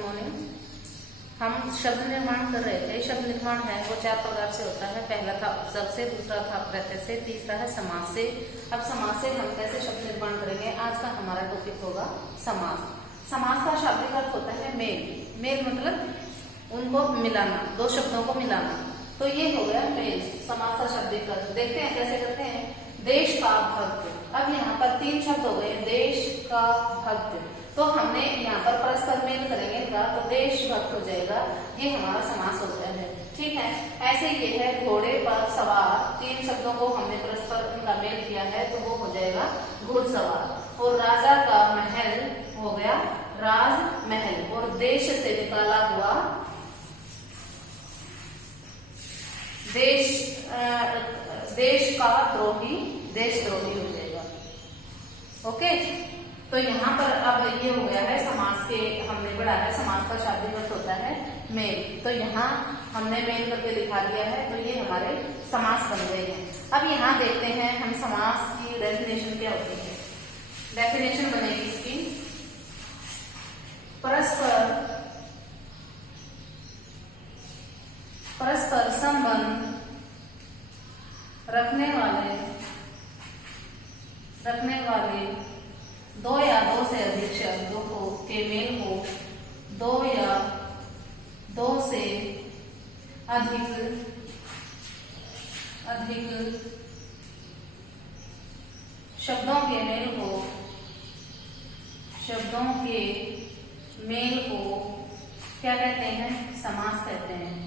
Morning. हम शब्द निर्माण कर रहे थे। शब्द निर्माण है वो 4 प्रकार से होता है। पहला था उपसर्ग से, दूसरा था प्रत्यय से, तीसरा है समास से। अब समास से हम कैसे शब्द निर्माण करेंगे, आज का हमारा टॉपिक होगा समास। समास का शाब्दिक अर्थ होता है मेल। मेल मतलब उनको मिलाना, दो शब्दों को मिलाना। तो ये हो गया मेल, समास का शाब्दिक अर्थ। देखते हैं कैसे करते हैं। देश का भक्त, अब यहाँ पर 3 शब्द हो गए। देश का भक्त, तो हमने यहाँ पर परस्पर मेल करेंगे इनका, तो देश भक्त हो जाएगा। ये हमारा समास होता है, ठीक है। ऐसे ये है घोड़े पर सवार, 3 शब्दों को हमने परस्पर इनका मेल किया है, तो वो हो जाएगा घुड़सवार। और राजा का महल हो गया राजमहल। और देश से निकाला हुआ, देश का द्रोही, देशद्रोही हो जाएगा। ओके, तो यहाँ पर अब ये हो गया है समास के, हमने पढ़ा है समास का शाब्दिक अर्थ होता है मेल। तो यहाँ हमने मेल करके दिखा दिया है, तो ये हमारे समास बन गए हैं। अब यहाँ देखते हैं हम समास की डेफिनेशन क्या होती है। डेफिनेशन बनेगी इसकी, परस्पर संबंध रखने वाले दो या दो से अधिक शब्दों को के मेल को, दो या दो से अधिक शब्दों के मेल को क्या कहते हैं, समास कहते हैं।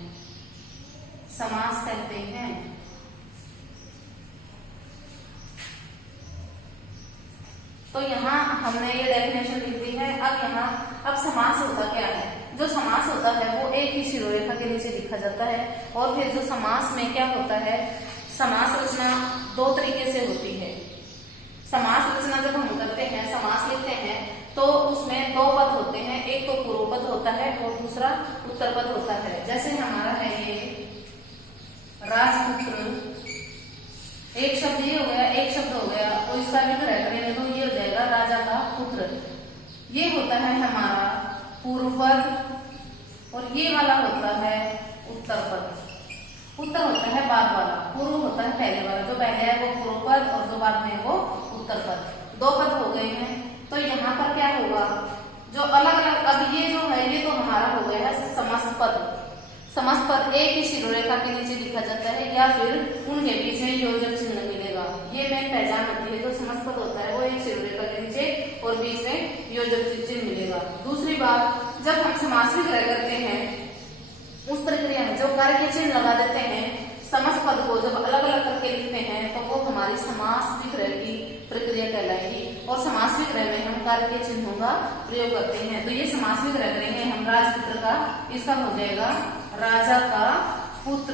समास कहते हैं। तो यहाँ हमने ये डेफिनेशन लिख दी है। अब समास होता क्या है। जो समास होता है वो एक ही शिरोरेखा के नीचे लिखा जाता है। और फिर जो समास में क्या होता है, समास रचना 2 तरीके से होती है। समास रचना जब हम करते हैं, समास लिखते हैं, तो उसमें 2 पद होते हैं। एक तो पूर्व पद होता है और दूसरा उत्तर पद होता है। जैसे हमारा है ये राजपुत्र, एक शब्द ये हो गया, एक शब्द हो गया, तो इसका विग्रह करेंगे तो ये हो जाएगा राजा का पुत्र। ये होता है हमारा पूर्व पद और ये वाला होता है उत्तर पद। उत्तर होता है बाद वाला, पूर्व होता है पहले वाला। जो पहले है वो पूर्व पद और जो बाद में है वो उत्तर पद। 2 पद हो गए हैं। तो यहाँ पर क्या होगा, जो अलग अलग, अब ये जो है ये तो हमारा हो गया है समस्त पद। समस्त पद एक ही शिरोरेखा के नीचे लिखा जाता है या फिर उनके बीच में योजक चिन्ह मिलेगा। ये मेन पहचान होती है। जो समस्त पद होता है वो एक शिरोरेखा के नीचे और बीच में योजक चिन्ह मिलेगा। दूसरी बात, जब हम समास विग्रह करते हैं उस प्रक्रिया में जो कार्य के चिन्ह लगा देते हैं, समस्त पद को जब अलग अलग करके लिखते हैं तो वो हमारी समास विग्रह की प्रक्रिया कहलाएगी। और समास विग्रह में हम कार्य के चिन्हों का प्रयोग करते हैं। तो ये समास विग्रह करेंगे हम राजपुत्र का, इसका हो जाएगा राजा का पुत्र।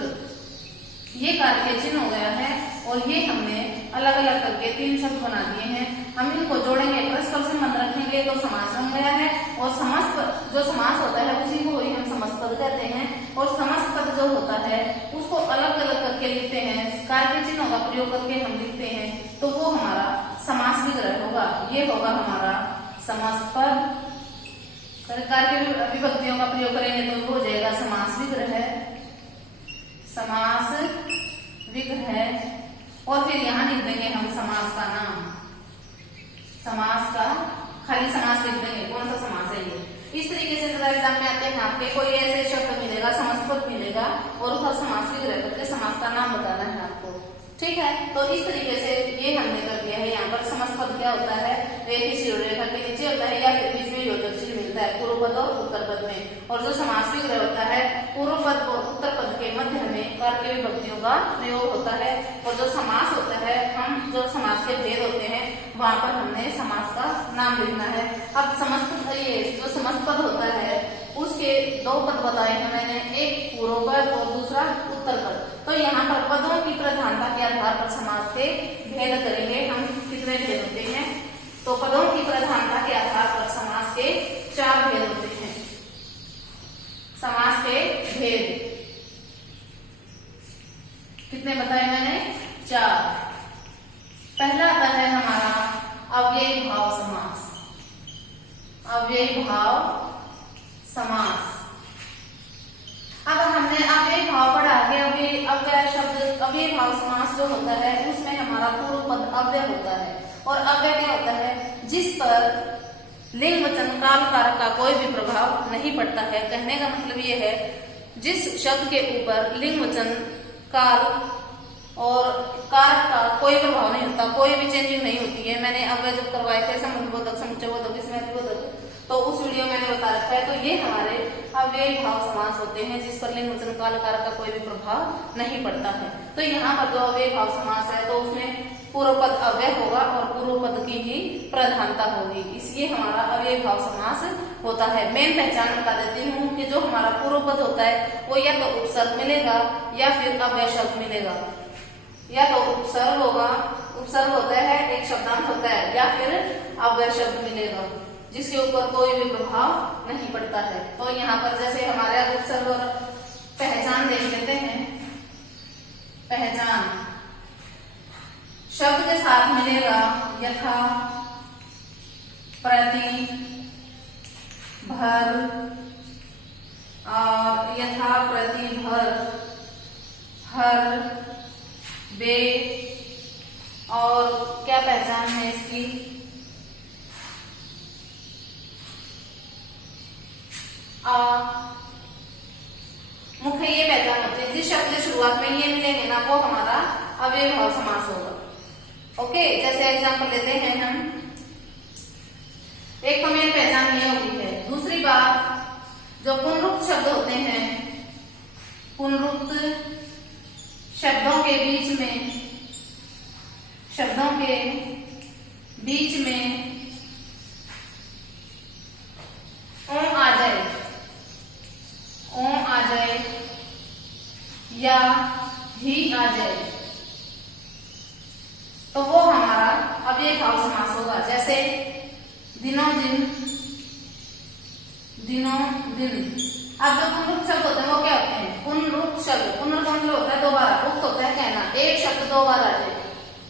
ये कार्य के चिन्ह हो गया है। और ये हमने अलग अलग करके 3 शब्द बना दिए हैं। हम इनको जोड़ेंगे, परस्पर संबंध रखेंगे तो समास बन गया है। और समस्त जो समास होता है उसी को ही हम समस्त पद कहते हैं। और समस्त पद जो होता है उसको अलग अलग करके लिखते हैं, कार्य के चिन्हों का प्रयोग करके हम लिखते हैं, तो वो हमारा समास विग्रह होगा। ये होगा हमारा समस्त पद। कार्य के विभक्तियों का प्रयोग करेंगे तो वो हो जाएगा समास विग्रह। समास विग्रह। और फिर यहाँ लिख देंगे हम समास का नाम। समास का खाली समास लिख देंगे, कौन सा समास है ये। इस तरीके से जब एग्जाम में आते हैं आपके कोई ऐसे शब्द मिलेगा, समस्त पद मिलेगा और उसका समास विग्रह करके समास का नाम बताना है आपको, ठीक है। तो इस तरीके से ये हमने कर दिया है। यहाँ पर समस्त पद क्या होता है, एक ही शिरोरेखा के नीचे होता है या फिर बीच में योजक चिन्ह मिलता है पूर्व पद और उत्तर पद में। और जो समास विग्रह होता है पूर्व पद और उत्तर पद के मध्य में कार्य के विभक्तियों का प्रयोग होता है। और जो समास होता है, हम जो समास के भेद होते हैं वहां पर हमने समास का नाम लिखना है। अब ये जो समस्त पद होता है उसके 2 पद बताए हैं मैंने, एक पूर्व पद और दूसरा उत्तर पद। तो यहाँ पर पदों की प्रधानता के आधार पर समास के भेद करेंगे हम। कितने भेद होते हैं, तो पदों की प्रधानता के आधार पर समास के 4 भेद होते हैं। समास के भेद कितने बताए मैंने, 4। पहला आता है हमारा अव्ययी भाव समास। अव्ययी भाव समास। जो होता है उसमें हमारा पूर्व पद अव्यय होता है। और अव्यय क्या होता है? जिस पर लिंग वचन काल कारक का कोई भी प्रभाव नहीं पड़ता है। कहने का मतलब ये है जिस शब्द के ऊपर लिंग वचन काल और कारक का कोई प्रभाव नहीं होता, कोई भी चेंजिंग नहीं होती है। मैंने अव्यय जब करवाए थे समुच्चयबोधक, समुच्चयबोधक, स्मृतिबोधक, तो उस वीडियो में मैंने बता रखा है। तो ये हमारे अव्ययी भाव समास होते हैं जिस पर लिंग वचन काल कारक का कोई भी प्रभाव नहीं पड़ता है। तो यहाँ पर जो अव्ययी भाव समास है तो उसमें पूर्व पद अव्यय होगा और पूर्व पद की ही प्रधानता होगी, इसलिए हमारा अव्ययी भाव समास होता है। मेन पहचान बता देती हूँ कि जो हमारा पूर्व पद होता है वो या तो उपसर्ग मिलेगा या फिर अव्यय शब्द मिलेगा। या तो उपसर्ग होगा, उपसर्ग होता है एक शब्दांत होता है, या फिर अव्यय शब्द मिलेगा जिसके ऊपर कोई भी प्रभाव नहीं पड़ता है। तो यहाँ पर जैसे हमारे उपसर्ग और पहचान देख लेते हैं। पहचान शब्द के साथ मिलेगा यथा, प्रति, भर, और यथा, प्रति, भर, हर, बे, और क्या पहचान है इसकी? मुख्य ये पहचान होती है। जिस शब्द के शुरुआत में ये मिलेंगे ना वो हमारा अव्ययी भाव समास होगा। ओके, जैसे एग्जांपल लेते हैं हम। एक तो मेन पहचान ये होती है। दूसरी बात, जो पुनरुक्त शब्द होते हैं, पुनरुक्त शब्दों के बीच में, शब्दों के बीच में ओ आ जाए, ओ आ जाए या ही आ जाए तो वो हमारा अव्ययी भाव समास होगा। जैसे दिनों दिन, दिनों दिन। अब जो पुनरुक्त शब्द होते हैं वो क्या होते हैं? पुनरुक्त शब्द, पुनरुक्त मतलब होता है दोबारा, उक्त होता है कहना, एक शब्द दो बार आ जाए।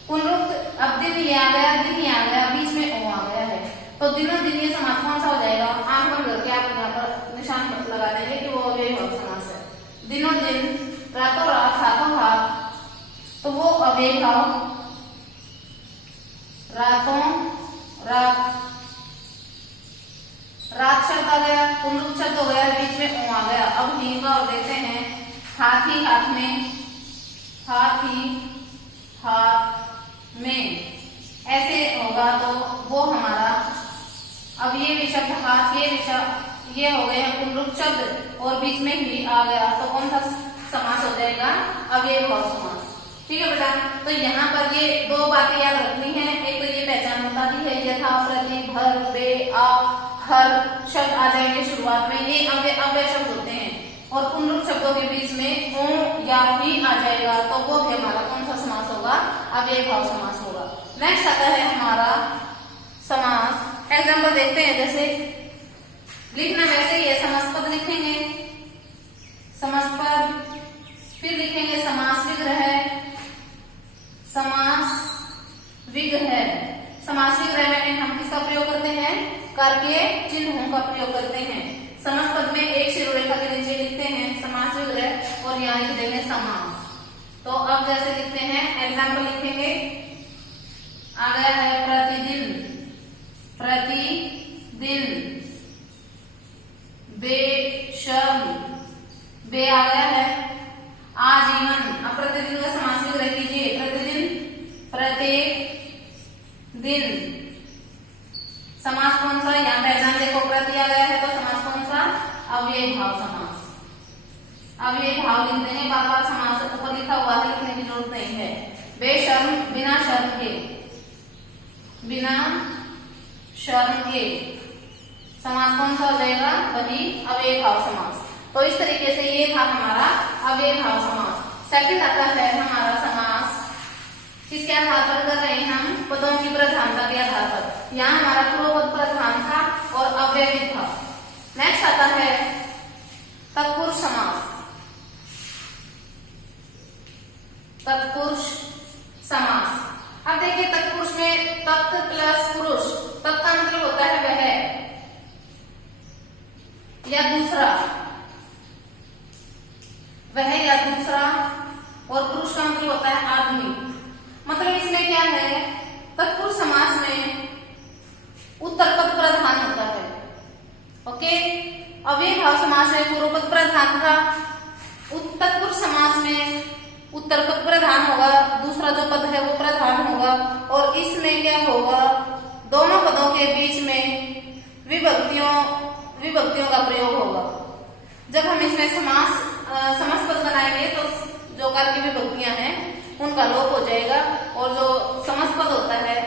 पुनरुक्त, अब दिन ये आ गया, दिन ये आ गया, बीच में ओ आ गया है, तो दिनों दिन ये समास कौन सा हो जाएगा? आंख बंद करके आप यहाँ पर निशान लगा देंगे कि वो अव्ययी भाव समास है। दिनों दिन, रातों रात, हाथों हाथ, तो वो अव्ययी भाव, रातों रात, रात शब्द आ गया, पुनरुक्त शब्द हो गया, बीच में ओ आ गया। अब ही का और देखते हैं, हाथी हाथ में, हाथी हाथ में, ऐसे होगा तो वो हमारा अब ये भी शब्द हाथ, ये भी शब्द, ये हो गए पुनरुक्त शब्द और बीच में ही आ गया तो कौन सा समास हो जाएगा? अव्ययी भाव समास। ठीक है बेटा, तो यहाँ पर ये दो बातें याद रखनी है। एक तो ये पहचान बता दी है, यथा, प्रति, भर, बे, आ, हर शब्द आ जाएंगे शुरुआत में, ये अव्यय शब्द होते हैं। और पुनरुक्त शब्दों के बीच में ओ या ही आ जाएगा तो वो भी हमारा कौन सा समास होगा? अव्ययी भाव समास होगा। नेक्स्ट आता है हमारा समास। एग्जाम्पल देखते हैं। जैसे लिखना वैसे ही है, समासपद लिखेंगे, समासपद, फिर लिखेंगे समास विग्रह, समास विग्रह। समास विग्रह में हम किसका प्रयोग करते हैं? कर के चिन्हों का प्रयोग करते हैं। समासपद में एक शिरोरेखा के नीचे लिखते हैं समास विग्रह और यहाँ लिख देंगे समास। तो अब जैसे लिखते हैं, एग्जाम्पल लिखेंगे, आ गया है प्रतिदिन, प्रतिदिन, बेशर्म, बे आ गया है, आजीवन। अब प्रतिदिन का समास विग्रह कीजिए, प्रतिदिन, प्रत्येक दिन। समास कौन सा? यहाँ पहचान देखो, प्रति आ गया है तो समास कौन सा? अव्ययी भाव समास। अव्ययी भाव लिख देंगे, बार बार समास ऊपर लिखा हुआ है, लिखने की जरूरत नहीं है। बेशर्म, बिना शर्म के, बिना शर्म के, समास कौन सा हो जाएगा? वही अव्ययी भाव समास। तो इस तरीके से ये था हमारा अव्ययी भाव समास। सेकंड आता है हमारा समास, किसके आधार पर कर रहे हैं हम? पदों की प्रधानता के आधार पर। यहाँ हमारा पूर्व पद प्रधान था और अव्ययी था। नेक्स्ट आता है तत्पुरुष समास। तत्पुरुष समास। अब देखिए तत्पुरुष में तत् प्लस पुरुष, तत् का मतलब होता है वह या दूसरा, वह या दूसरा, और पुरुष का मतलब होता है आदमी। मतलब इसमें क्या है, तत्पुरुष समास में उत्तर पद प्रधान होता है। ओके, अव्ययभाव समास में पूर्व पद प्रधान था, तत्पुरुष समास में उत्तर पद प्रधान होगा, दूसरा जो पद है वो प्रधान होगा, और इसमें क्या होगा, दोनों पदों के बीच में विभक्तियों का प्रयोग होगा। जब हम इसमें समास पद बनाएंगे तो जो कार की विभक्तियां हैं उनका लोप हो जाएगा, और जो समासपद होता है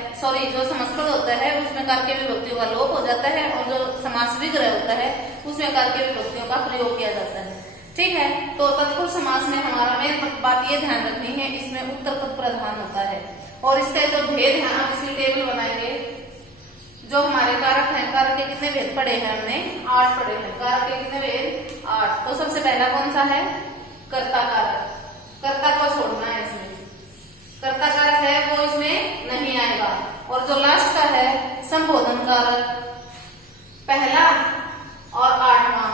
जो समासपद होता है उसमें कार के विभक्तियों का लोप हो जाता है, और जो समास विग्रह होता है उसमें कार के विभक्तियों का प्रयोग किया जाता है। ठीक है, तो तत्पुरुष समास में हमारा मेन बात ये ध्यान रखनी है, इसमें उत्तर पद प्रधान होता है। और इसका जो भेद है, आप इसकी टेबल बनाएंगे। जो हमारे कारक हैं, कारक के कितने भेद पढ़े हैं हमने? 8 पढ़े हैं। कारक के कितने भेद? 8। तो सबसे पहला कौन सा है? कर्ता कारक। कर्ता को छोड़ना है, इसमें कर्ता कारक है वो इसमें नहीं आएगा। और जो लास्ट का है संबोधन कारक, पहला और 8वां,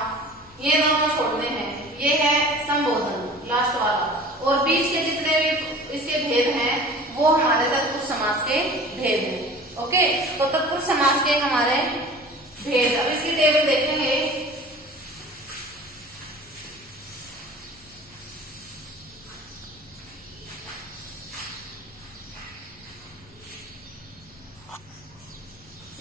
ये दोनों छोड़ने हैं। ये है संबोधन लास्ट वाला, और बीच के जितने भी इसके भेद हैं वो हमारे तत्पुरुष समास के भेद हैं। ओके, तो तत्पुरुष समास के हमारे भेद, अब इसकी टेबल देखेंगे।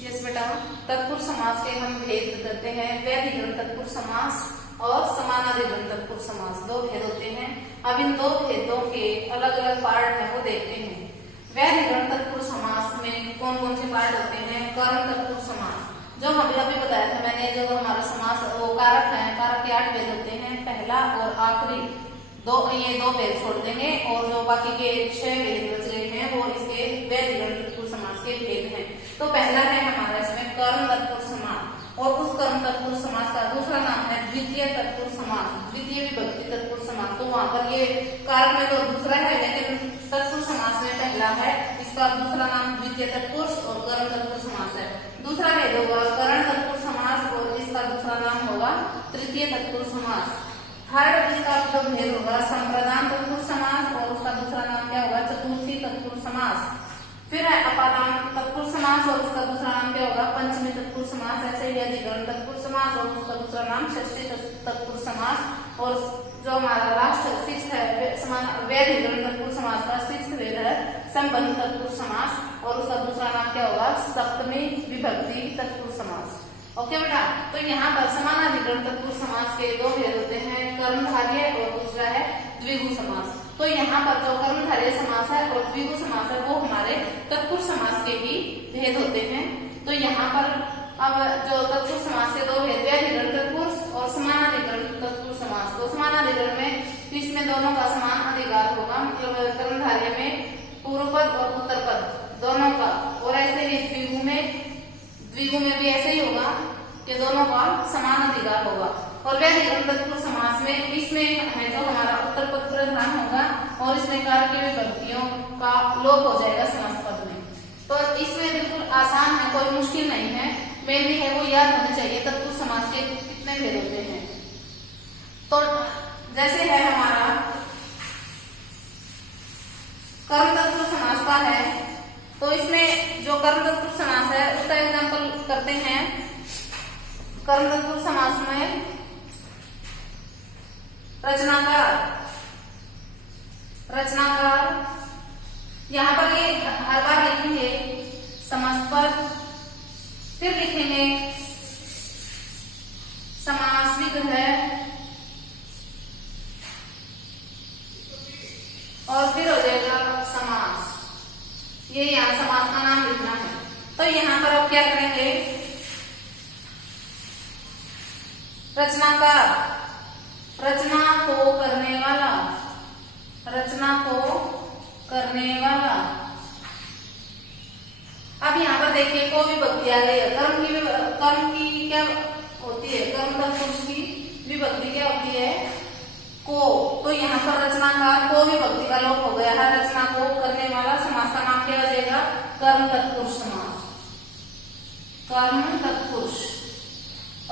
यस बेटा, तत्पुरुष समास के हम भेद करते हैं। व्यधिकरण तत्पुरुष समास और समानाधिकरण तत्पुरुष समास, 2 भेद होते हैं। अब इन 2 भेदों के अलग अलग पार्ट हैं वो देखते हैं। व्यधिकरण तत्पुरुष समास में कौन कौन से पार्ट होते हैं? कर्ण तत्पुरुष समास, जो अभी बताया था मैंने, जो हमारा समास वो कारक है, कारक के 8 भेद होते हैं। पहला और आखिरी ये 2 भेद छोड़ देंगे, और जो बाकी के 6 भेद बच गए हैं वो इसके व्यधिकरण तत्पुरुष समास के भेद हैं। तो पहला है हमारा इसमें कर्ण तत्पुरुष समास, और उस कर्ण तत्पुरुष समास का दूसरा नाम है द्वितीय तत्पुरुष समास, द्वितीय विभक्ति तत्पुरुष समास। तो वहां पर ये कारक में तो दूसरा है, लेकिन तत्पुरुष समास में पहला है, इसका दूसरा नाम द्वितीय तत्पुरुष और कर्ण तत्पुरुष समास है। दूसरा भेद होगा कर्ण तत्पुरुष समास, और इसका दूसरा नाम होगा तृतीय तत्पुरुष समास। थर्ड इसका जो भेद होगा संप्रदान तत्पुरुष समास, और उसका दूसरा नाम क्या होगा? चतुर्थी तत्पुरुष समास। फिर है अपादान तत्पुरुष समास, और उसका दूसरा नाम क्या होगा? पंचमी तत्पुरुष समास। ऐसे ही अधिकरण तत्पुरुष समास, और उसका दूसरा नाम षष्ठी तत्पुरुष समास। और जो हमारा लास्ट 6 है व्यधिकरण तत्पुरुष समास का 6th भेद है संबंध तत्पुरुष समास, और उसका दूसरा नाम क्या होगा? सप्तमी विभक्ति तत्पुरुष समास। ओके बेटा, तो यहाँ पर समानाधिकरण तत्पुरुष समास के 2 भेद होते हैं, कर्मधारय और दूसरा है द्विगु समास। तो यहाँ पर जो कर्मधारय समास है और द्विगु समास है वो हमारे तत्पुरुष समास के ही भेद होते हैं। तो यहाँ पर अब जो तत्पुरुष समास के 2 भेद, व्यधिकरण तत्पुरुष और समानाधिकरण तत्पुरुष समास। तो समानाधिकरण में इसमें दोनों का समान अधिकार होगा, मतलब कर्मधारय में पूर्व पद और उत्तर पद दोनों का, और ऐसे ही द्विगु में भी ऐसे ही होगा कि दोनों का समान अधिकार होगा। और व्यधिकरण तत्पुरुष समास में इसमें है जो हमारा उत्तर पद प्रधान होगा, और इसमें कारक की विभक्तियों का लोप हो जाएगा समास पद में। तो इसमें बिल्कुल आसान है, कोई मुश्किल नहीं है, मेनली है वो याद होने चाहिए तत्पुरुष समास के कितने भेद होते हैं। तो जैसे है हमारा कर्म तत्पुरुष समास का है, तो इसमें जो कर्म तत्पुरुष समास है उसका एग्जाम्पल करते हैं। कर्म तत्पुरुष समास में रचनाकार, यहाँ पर ये हर बार लिखेंगे समासपद, फिर लिखेंगे समास विग्रह, और फिर हो जाएगा समास। ये यहाँ समास का नाम लिखना है। तो यहाँ पर आप क्या करेंगे? रचनाकार, रचना को करने वाला, रचना को करने वाला। अब यहाँ पर देखिए को विभक्ति आ गई है। कर्म की क्या होती है? कर्म तत्पुरुष की विभक्ति क्या होती है? को। तो यहाँ पर रचनाकार को विभक्ति का लोप हो गया है, रचना को करने वाला समास का नाम क्या हो जाएगा? कर्म तत्पुरुष समास, कर्म तत्पुरुष।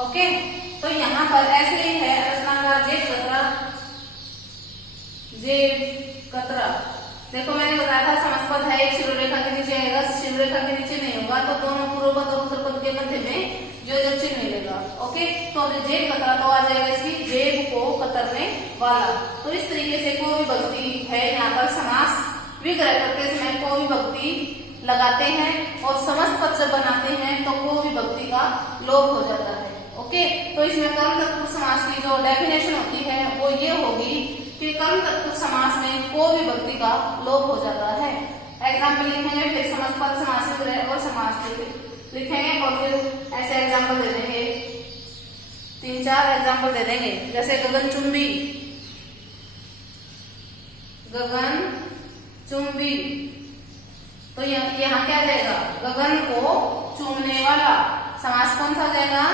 ओके, तो यहाँ पर ऐसे ही है रचनाकार जे कतरा। देखो मैंने बताया था समास पद है एक शिरो रेखा के नीचे आएगा, शिरो रेखा के नीचे नहीं होगा, तो दोनों पूर्व पद और उत्तर पद के मध्य में जो चिन्ह मिलेगा। ओके, तो जेब कतरा तो आ जाएगा इसकी जेब को कतरने वाला। तो इस तरीके से को विभक्ति है यहाँ पर समास विग्रह करते समय को विभक्ति लगाते हैं और समस्त पद जब बनाते हैं तो को विभक्ति का लोप हो जाता है। ओके, तो इसमें कर्म तत्पुरुष समास की जो डेफिनेशन होती है वो ये होगी कि कर्म तत्पुरुष समास में को विभक्ति का लोप हो जाता है। एग्जाम्पल लिखेंगे, फिर समास पद समास विग्रह और समास लिखेंगे और फिर ऐसे एग्जाम्पल दे देंगे, 3-4 एग्जाम्पल दे देंगे। जैसे गगनचुंबी, गगनचुंबी, तो यहाँ क्या जाएगा, गगन को चूमने वाला। समास कौन सा हो जाएगा,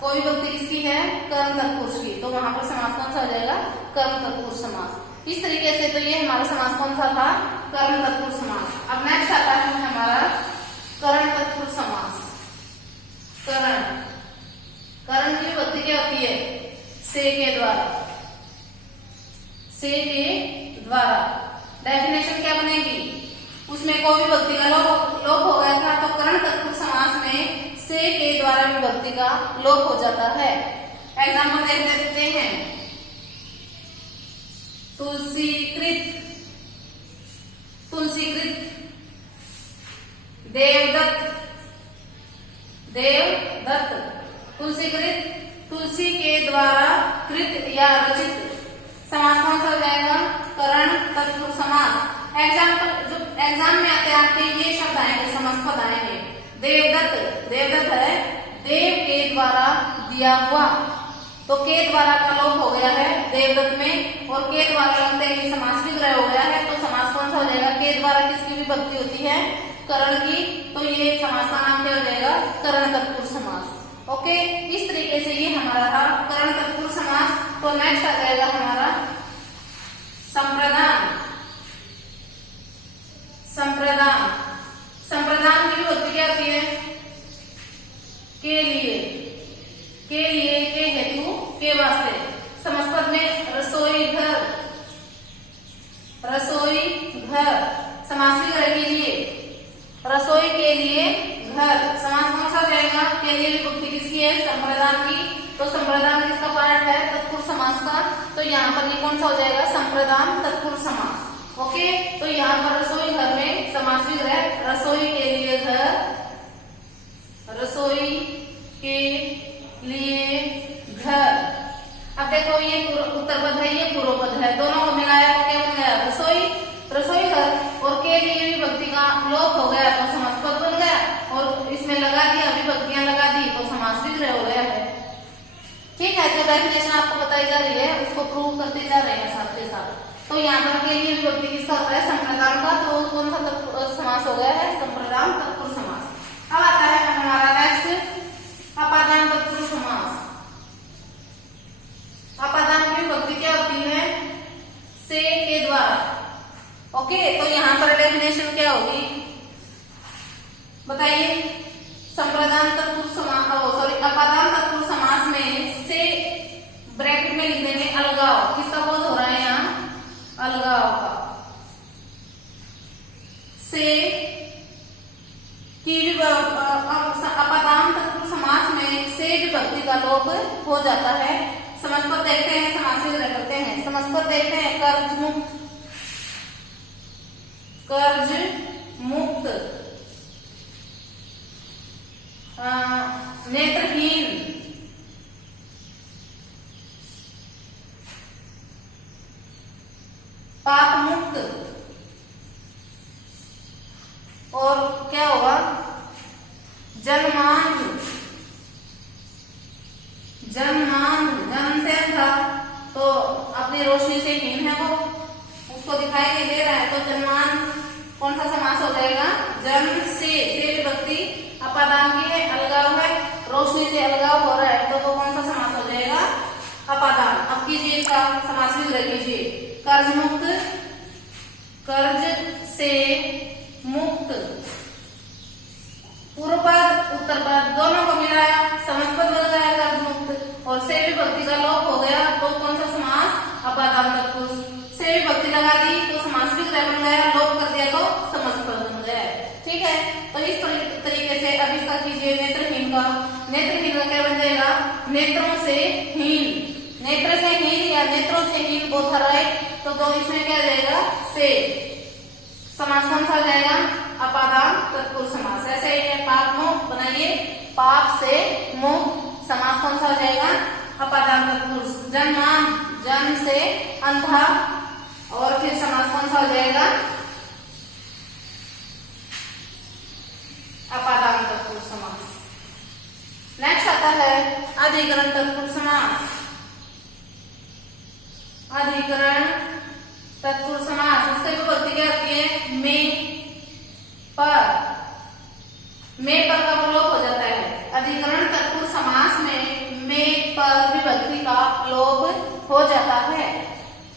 कोई विभक्ति किसकी है, कर्म तत्पुरुष की, तो वहां पर समास कौन सा हो जाएगा, कर्म तत्पुरुष समास। इस तरीके से तो ये हमारा समास कौन सा था, कर्म तत्पुरुष समास। अब नेक्स्ट आता है हमारा करण तत्पुरुष समास। करण की विभक्ति क्या होती है, से के द्वारा, से के द्वारा। डेफिनेशन क्या बनेगी, उसमें कोई विभक्ति का लोप हो गया था, तो करण तत्पुरुष समास में से के द्वारा विभक्ति का लोप हो जाता है। एग्जाम्पल देते हैं, तुलसीकृत, तुलसीकृत, देवदत्त, देवदत्त, तुलसीकृत, तुलसी के द्वारा कृत या रचित। समास कौन सा हो जाएगा, करण तत्पुरुष समास। एग्जाम्पल जो एग्जाम में आते आते ये शब्द आएंगे, समास पद आएंगे। देवदत्त, देवदत्त है देव के द्वारा दिया हुआ, तो के द्वारा का लोप हो गया है देवदत्त में, और के द्वारा लगते ही समास विग्रह हो गया है, तो समास कौन सा हो जाएगा, के द्वारा किसकी विभक्ति होती है, करण की, तो ये समास का नाम क्या हो जाएगा, करण तत्पुरुष समास। ओके, इस तरीके से ये हमारा था करण तत्पुरुष समास। तो नेक्स्ट आ जाएगा हमारा संप्रदान। संप्रदान, संप्रदान की विभक्ति क्या होती है, के लिए, के लिए, के हेतु, के वास्ते। समस्त में रसोई घर, रसोई घर, समास विग्रह कीजिए, रसोई के लिए घर। समास कौन सा जाएगा, के लिए विभक्ति किसकी है, संप्रदान की, तो संप्रदान किसका पार्ट है, तत्पुरुष समास का, तो यहाँ पर ये कौन सा हो जाएगा, संप्रदान तत्पुरुष समास। ओके, तो यहाँ पर रसोई घर में समास विग्रह, रसोई के लिए घर, रसोई के लिए घर। अब देखो ये उत्तर पद है, ये पूर्व पद है, दोनों को मिलाया तो क्या बन गया, रसोई, रसोई घर, और के लिए विभक्ति का लोप हो गया तो समास पद बन गया, और इसमें लगा दिया, विभक्तियां लगा दी तो समास विग्रह हो गया है। ठीक है, जो डेफिनेशन आपको बताई जा रही है उसको प्रूव करते जा रहे हैं साथ के साथ। तो यहाँ पर के लिए विभक्ति किसका होता है, संप्रदान का, तो कौन सा समास हो गया है, संप्रदान तत्पुरुष समास। अब आता है हमारा नेक्स्ट अपादान तत्पुरुष समास। अपादान की विभक्ति क्या होती है, से के द्वारा। ओके, तो यहाँ पर डेफिनेशन क्या होगी बताइए, संप्रदान तत्पुरुष समास, अपादान तत्पुरुष समास में से ब्रैकेट में लिख देंगे अलगाव, किसका बोध हो रहा है यहाँ, अलगाव का। से की अपादान तत्पुरुष समास में से विभक्ति का लोप हो जाता है। समास पद देखते हैं, समास विग्रह करते हैं। समास पद देखते हैं, कर्ज मुक्त, कर्ज मुक्त, नेत्रहीन, पाप मुक्त, और क्या होगा, जन्मांध, जन्मांध, जन्म से था तो अपनी रोशनी से हीन है वो, उसको दिखाई नहीं दे रहा है, तो जन्मांध कौन सा समास हो जाएगा, जन्म से विभक्ति अपादान की है, अलगाव है, रोशनी से अलगाव हो रहा है, तो वो कौन सा समास हो जाएगा, अपादान। अब कीजिए इसका समास विग्रह कीजिए, कर्ज मुक्त, कर्ज से मुक्त, पूर्व पद उत्तर पद दोनों को मिलाया, समस्त पद बन गया कर्ज मुक्त, और से विभक्ति का लोप हो गया, तो कौन सा समास, अपादान तत्पुरुष। से विभक्ति लगा दी तो क्या बन गया, लोप कर दिया तो समस्त पद बन गया। ठीक है, तो इस तरीके से अब इसका कीजिए नेत्रहीन का। नेत्रहीन का क्या बन जाएगा, नेत्रों से हीन। नेत्र से हीन या नेत्रों से हीन बोथ आर राइट, तो इसमें क्या जाएगा, से। समास कौन सा हो जाएगा, अपादान तत्पुरुष समास। ऐसे ही है, पाप मुख बनाइए, पाप से मुख। समास कौन सा हो जाएगा, अपादान तत्पुरुष। जन्मान, जन्म से अंधा, और फिर समास कौन सा हो जाएगा, अपादान तत्पुरुष समास। नेक्स्ट आता है अधिकरण तत्पुरुष समास। अधिकरण तत्पुरुष समास, उसकी विभक्ति क्या होती है, में, पर। में पर का लोप हो जाता है। अधिकरण तत्पुरुष समास में पर विभक्ति का लोप हो जाता है।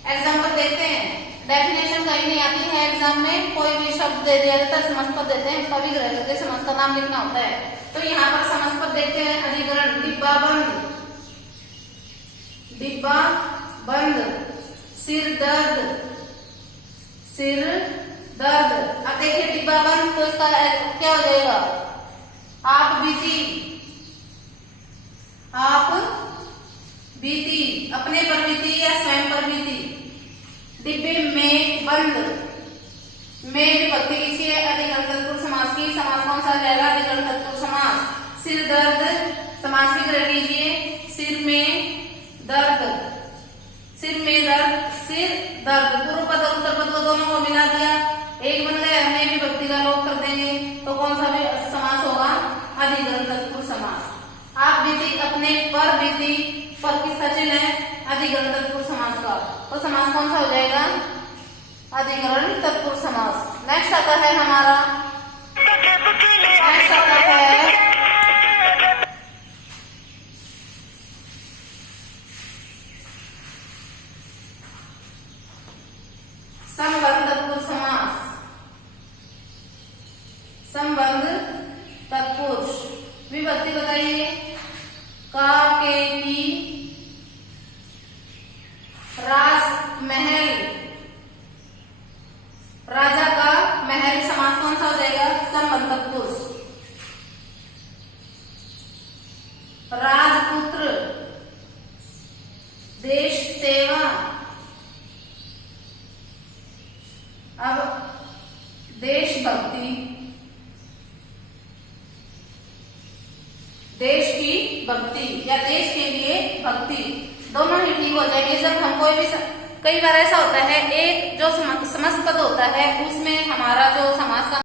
एग्जाम्पल देखते हैं, डेफिनेशन कहीं नहीं आती है एग्जाम में, कोई भी शब्द दे दिया जाता है, समस्त पद देते हैं, उसका विग्रह करके समस्त का नाम लिखना होता है। तो यहाँ पर समस्त पद देखते हैं, अधिकरण डिब्बा बंद, डिब्बा बंद। सिर दर्द, सिर दर्द। अब देखिए डिब्बा बंद, तो इसका क्या हो जाएगा, आप बीती, आप बीती, अपने पर बीती या स्वयं पर बीती। डिब्बे में बंद, में विभक्ति किसकी है, अधिकरण तत्पुरुष समास की। समास कौन सा जाएगा, अधिकरण तत्पुरुष समास। सिर दर्द, समास विग्रह कीजिए, सिर में दर्द, सिर में दर्द, सिर दर्द। पूर्व पद और उत्तर पद को दोनों को मिला दिया, एक बन गया, में विभक्ति का लोप कर देंगे, तो कौन सा भी समास होगा, अधिकरण तत्पुरुष समास। आप बीती, अपने पर बीती, पर किसका चिन्ह है, अधिकरण तत्पुरुष समास का, तो समास कौन सा हो जाएगा, अधिकरण तत्पुरुष समास। नेक्स्ट आता है हमारा, नेक्स्ट आता है संबंध तत्पुरुष समास। संबंध तत्पुरुष, विभक्ति बताइए, का, के, की, राज महल, राजा का महल। समास कौन सा हो जाएगा, संबंध तत्पुरुष। राजपुत्र, देश सेवा। अब देशभक्ति, देश की भक्ति या देश के लिए भक्ति, दोनों ही ठीक हो जाएंगे। जब हम कोई भी, कई बार ऐसा होता है, एक जो समस्त पद होता है उसमें हमारा जो समास का